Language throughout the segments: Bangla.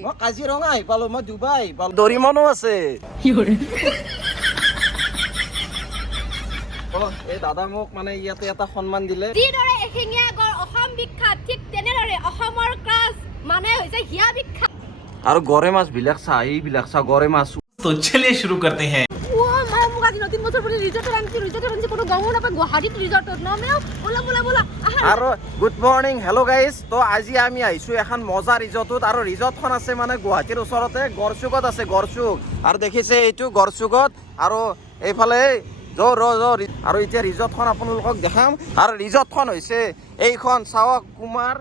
মই কাজিৰঙা আহি পালো মই ডুবাই আহি পালো দৰিমনো আছে অ, এই দাদা মোক মানে ইয়াতে এটা সন্মান দিলে যিদৰে এশিঙীয়া গড় অসম বিখ্যাত ঠিক তেনেদৰে অসমৰ ক্ৰাছ মানে হৈছে হিয়া বিখ্যাত আৰু গৰে মাছ বিলাক চা এইবিলাক চা গৰে মাছ तो चलिए शुरू करते हैं নতুন বছৰ বুলি ৰিজৰ্টত আনিছে ৰিজৰ্টত আনিছে কোনো গমো নাপায় গুৱাহাটীত ৰিজৰ্টত নমেও বোলা বোলা বোলা আৰু গুড মৰ্ণিং হেল্ল' গাইজ তো আজি আমি আহিছোঁ এখন মজা ৰিজৰ্টত আৰু ৰিজৰ্টখন আছে মানে গুৱাহাটীৰ ওচৰতে গড়চুকত আছে গড়চুক। আৰু দেখিছে এইটো গড়চুকত আৰু এইফালে য ৰ য আৰু এতিয়া ৰিজৰ্টখন আপোনালোকক দেখাম। আৰু ৰিজৰ্টখন হৈছে এইখন চাওক Kumar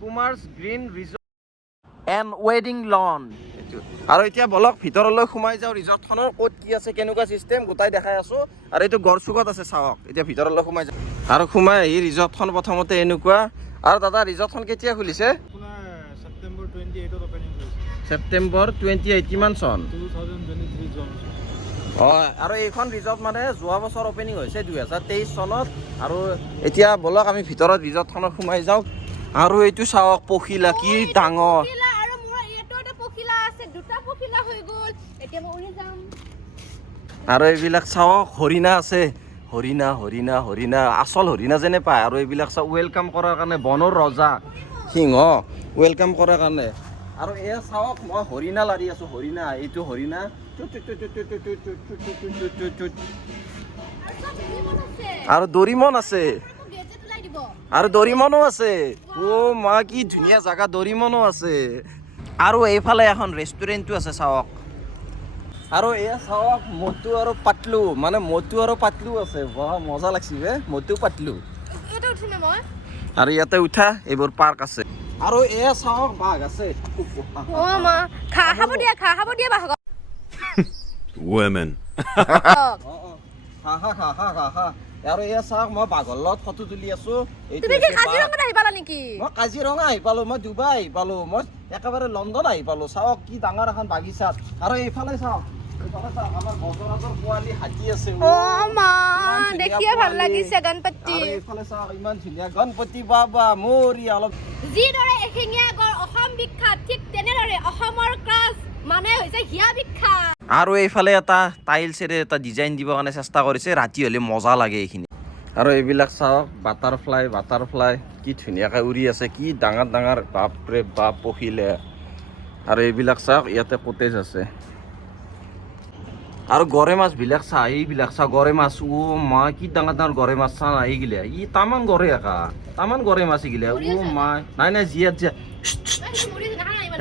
Kumar's green resort and ৱেডিং lawn আৰু এতিয়া বলক ভিতৰলৈ সোমাই যাওঁ ৰিজৰ্টখনৰ ক'ত কি আছে কেনেকুৱা ছিষ্টেম গোটাই দেখাই আছোঁ। আৰু এইটো গড়চুকত আছে চাওক এতিয়া ভিতৰলৈ সোমাই যাওঁ। আৰু সোমাই আহি ৰিজৰ্টখন প্ৰথমতে এনেকুৱা। আৰু দাদা ৰিজৰ্টখন কেতিয়া খুলিছে? ছেপ্টেম্বৰ টুৱেণ্টি এইট কিমান চন? হয় আৰু এইখন ৰিজৰ্ট মানে যোৱা বছৰ অপেনিং হৈছে দুহেজাৰ তেইছ চনত। আৰু এতিয়া বলক আমি ভিতৰত ৰিজৰ্টখনত সোমাই যাওঁ। আৰু এইটো চাওক পখিলা কি ডাঙৰ। আৰু এইবিলাক চাওঁ হৰিণা আছে হৰিণা হৰিণা হৰিণা আচল হৰিণা যেনে পায় আৰু এইবিলাক চাওঁ ৱেলকাম কৰাৰ কাৰণে বনৰ ৰজা সিংহ ৱেলকাম কৰাৰ কাৰণে আৰু এয়া চাওক মই হৰিণা লাৰি আছোঁ হৰিণা এইটো হৰিণা আৰু দৰিমন আছে আৰু দৰিমনো আছে অ' মা কি ধুনীয়া জেগা দৰিমনো আছে আৰু এইফালে এখন ৰেষ্টুৰেণ্টো আছে চাওক আৰু এয়া চাওক মটু আৰু পাতলু। মানে মটু আৰু পাতলু আছে। বাহ মজা লাগছি বে মটু পাতলু। আৰু ইয়াতে উঠা এইবোৰ পাৰ্ক আছে। আৰু এয়া চাওক বাঘ আছে। Women. আৰু এয়া চাওক মই বাঘৰ লগত ফটো তুলি আছো। মই কাজিৰঙা আহি পালো মই ডুবাই আহি পালো মই একেবাৰে লণ্ডন আহি পালো। চাওক কি ডাঙৰ এখন বাগিচাত। আৰু এইফালে চাওক দেখিয়ে ভালো লাগিছে গণপতি। গণপতি বাবা মৰিয়া অলপ। যিদৰে এশিঙীয়া গড় অসম বিখ্যাত ঠিক তেনেদৰে অসমৰ ক্ৰাছ মানে হৈছে হিয়া বিখ্যাত। আৰু এইফালে এটা টাইলছেৰে এটা ডিজাইন দিবৰ কাৰণে চেষ্টা কৰিছে ৰাতি হ'লে মজা লাগে এইখিনি। আৰু এইবিলাক চাওক বাটাৰফ্লাই বাটাৰফ্লাই কি ধুনীয়াকৈ উৰি আছে কি ডাঙৰ ডাঙৰ বাপৰে বাপ পখিলে। আৰু এইবিলাক চাওক ইয়াতে কটেজ আছে। আৰু গৰৈ মাছবিলাক চা এইবিলাক চা গৰৈ মাছ অ' মা কি ডাঙৰ ডাঙৰ গৰৈ মাছ চা না এইগিলা। ই তামান গৰৈ একা তামান গৰৈ মাছ এইগিলা। অ' মা নাই নাই জীয়াত জীয়া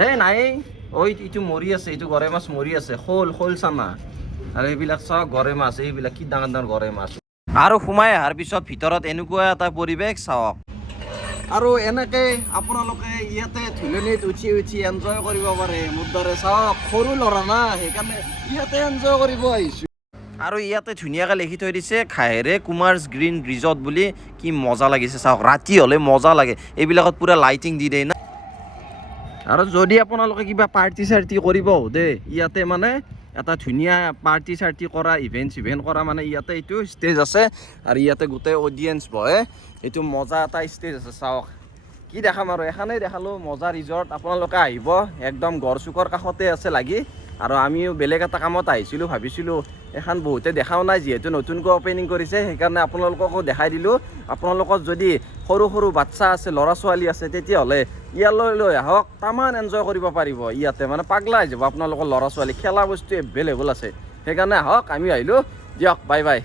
এই নাই ঐ এইটো মৰি আছে এইটো গৰৈ মাছ মৰি আছে। শ'ল শ'ল চানা আৰু এইবিলাক চাওক গৰৈ মাছ এইবিলাক কি ডাঙৰ ডাঙৰ গৰৈ মাছ। আৰু সোমাই অহাৰ পিছত ভিতৰত এনেকুৱা এটা পৰিৱেশ চাওক। আৰু এনেকে আপোনালোকে ইয়াতে ধুলনিত উঠি উঠি এনজয় কৰিব পাৰে মোৰ দৰে চাওক সৰু ল'ৰা না সেইকাৰণে ইয়াতে এনজয় কৰিব আহিছোঁ আৰু ইয়াতে ধুনীয়াকৈ লিখি থৈ দিছে খাহেৰে কুমাৰ্ছ গ্ৰীণ ৰিজৰ্ট বুলি কি মজা লাগিছে চাওক ৰাতি হ'লে মজা লাগে। এইবিলাকত পূৰা লাইটিং দি দিয়ে না। আৰু যদি আপোনালোকে কিবা পাৰ্টি চাৰ্টি কৰিব দেই ইয়াতে মানে এটা ধুনীয়া পাৰ্টি চাৰ্টি কৰা ইভেণ্ট চিভেণ্ট কৰা মানে ইয়াতে এইটো ষ্টেজ আছে। আৰু ইয়াতে গোটেই অডিয়েঞ্চ বহে। এইটো মজা এটা ষ্টেজ আছে চাওক। কি দেখাম আৰু? এখানেই দেখালোঁ মজা ৰিজৰ্ট আপোনালোকে আহিব। একদম গড়চুকৰ কাষতে আছে লাগি। আৰু আমিও বেলেগ এটা কামত আহিছিলোঁ ভাবিছিলোঁ এখন বহুতে দেখাও নাই যিহেতু নতুনকৈ অপেনিং কৰিছে সেইকাৰণে আপোনালোককো দেখাই দিলোঁ। আপোনালোকৰ যদি সৰু সৰু বাচ্ছা আছে ল'ৰা ছোৱালী আছে তেতিয়াহ'লে ইয়ালৈ লৈ আহক তামান এনজয় কৰিব পাৰিব ইয়াতে। মানে পাগলা হৈ যাব আপোনালোকৰ ল'ৰা ছোৱালী খেলা বস্তু এভেইলেবল আছে। সেইকাৰণে আহক আমি আহিলোঁ। দিয়ক বাই বাই